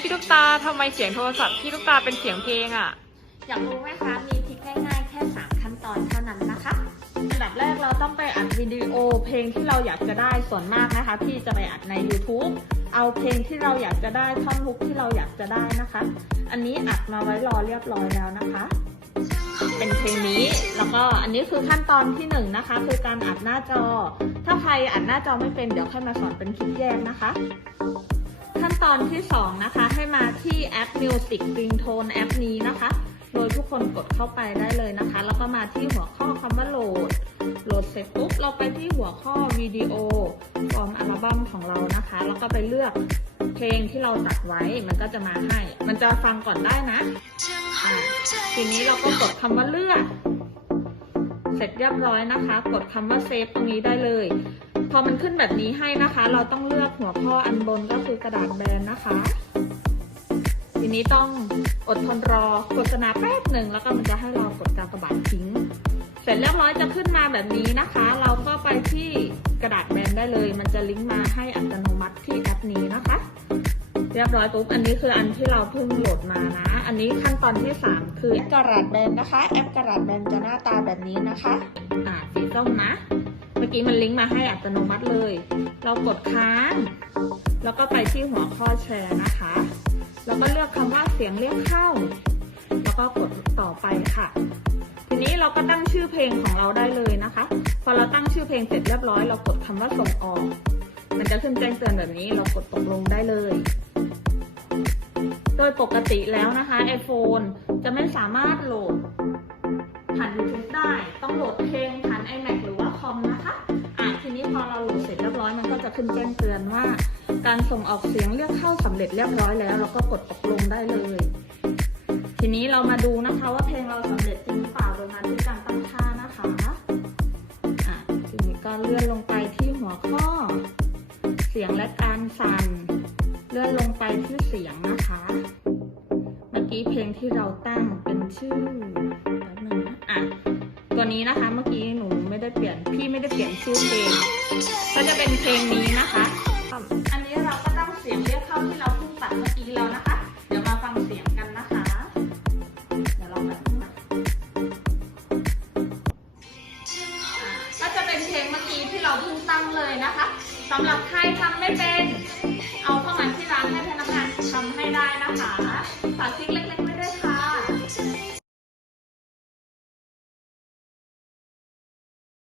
พี่ลูกตาทำไมเสียงโทรศัพท์พี่ลูกตาเป็นเสียงเพลงอะ อยากรู้ไหมคะ มีทริคง่ายๆ แค่ 3 ขั้นตอนเท่านั้นนะคะอันดับแรกเราต้องไปอัดวิดีโอเพลงที่เราอยากจะได้ส่วนมากนะคะ พี่จะไปอัดใน YouTube เอาเพลงที่เราอยากจะได้ท่อนฮุกที่เราอยากจะได้นะคะ อันนี้อัดมาไว้รอเรียบร้อยแล้วนะคะ เป็นเพลงนี้แล้วก็อันนี้คือขั้นตอนที่หนึ่งนะคะ คือการอัดหน้าจอ ถ้าใครอัดหน้าจอไม่เป็นเดี๋ยวค่อยมาสอนเป็นคลิปแยกนะคะ ตอนที่ 2 นะคะ ให้มาที่แอป Music Ringtone แอปนี้นะคะ โดยทุกคนกดเข้าไปได้เลยนะคะ แล้วก็มาที่หัวข้อคำว่าโหลด โหลดเสร็จปุ๊บ เราไปที่หัวข้อวิดีโอฟอร์มอัลบั้มของเรานะคะ แล้วก็ไปเลือกเพลงที่เราตัดไว้ มันก็จะมาให้ มันจะฟังก่อนได้นะอ่าทีนี้เราก็กดคำว่าเลือก เสร็จเรียบร้อยนะคะ กดคำว่าเซฟตรงนี้ได้เลย พอมันขึ้นแบบนี้ให้นะคะ เราต้องเลือกหัวข้ออันบนก็คือกระดาษแบนนะคะ ทีนี้ต้องอดทนรอโฆษณาแป๊บหนึ่งแล้วก็มันจะให้เรากดกากบาททิ้ง เสร็จเรียบร้อยจะขึ้นมาแบบนี้นะคะ เราก็ไปที่กระดาษแบนได้เลย มันจะลิงก์มาให้อัตโนมัติที่แอปนี้นะคะ เรียบร้อยปุ๊บอันนี้คืออันที่เราเพิ่งโหลดมานะ อันนี้ขั้นตอนที่ 3 คือกระดาษแบนนะคะ แอปกระดาษแบนจะหน้าตาแบบนี้นะคะ อ่าสีส้มนะ เมื่อกี้มันลิงก์มาให้อัตโนมัติเลย เรากดค้าง แล้วก็ไปที่หัวข้อแชร์นะคะ แล้วก็เลือกคำว่าเสียงเรียกเข้า แล้วก็กดต่อไปค่ะ ทีนี้เราก็ตั้งชื่อเพลงของเราได้เลยนะคะ พอเราตั้งชื่อเพลงเสร็จเรียบร้อย เรากดคำว่าส่งออก มันจะขึ้นแจ้งเตือนแบบนี้ เรากดตกลงได้เลยโดยปกติแล้วนะคะ iPhone จะไม่สามารถโหลดผ่าน YouTube ได้ ต้องโหลดเพลง จะขึ้นแจ้งเตือนว่า การส่งออกเสียงเรียกเข้าสำเร็จเรียบร้อยแล้วเราก็กดตกลงได้เลย ทีนี้เรามาดูนะคะว่าเพลงเราสำเร็จจริงหรือเปล่าโดยมาที่การตั้งค่านะคะอะทีนี้ก็เลื่อนลงไปที่หัวข้อ เสียงและการสั่นเลื่อนลงไปที่เสียงนะคะ เมื่อกี้เพลงที่เราตั้งเป็นชื่อแป๊บนึงนะอะตัวนี้นะคะ เมื่อกี้ ได้เปลี่ยนพี่ไม่ได้เปลี่ยนชื่อเพลงก็จะเป็นเพลงนี้นะคะ อันนี้เราก็ตั้งเสียงเรียกเข้าที่เราเพิ่งตัดเมื่อกี้แล้วนะคะ เดี๋ยวมาฟังเสียงกันนะคะ เดี๋ยวเราแบบนี้นะอะก็จะเป็นเพลงเมื่อกี้ที่เราเพิ่งตั้งเลยนะคะสำหรับใครทำไม่เป็น เอาเข้ามาที่ร้านให้พนักงานทำให้ได้นะคะ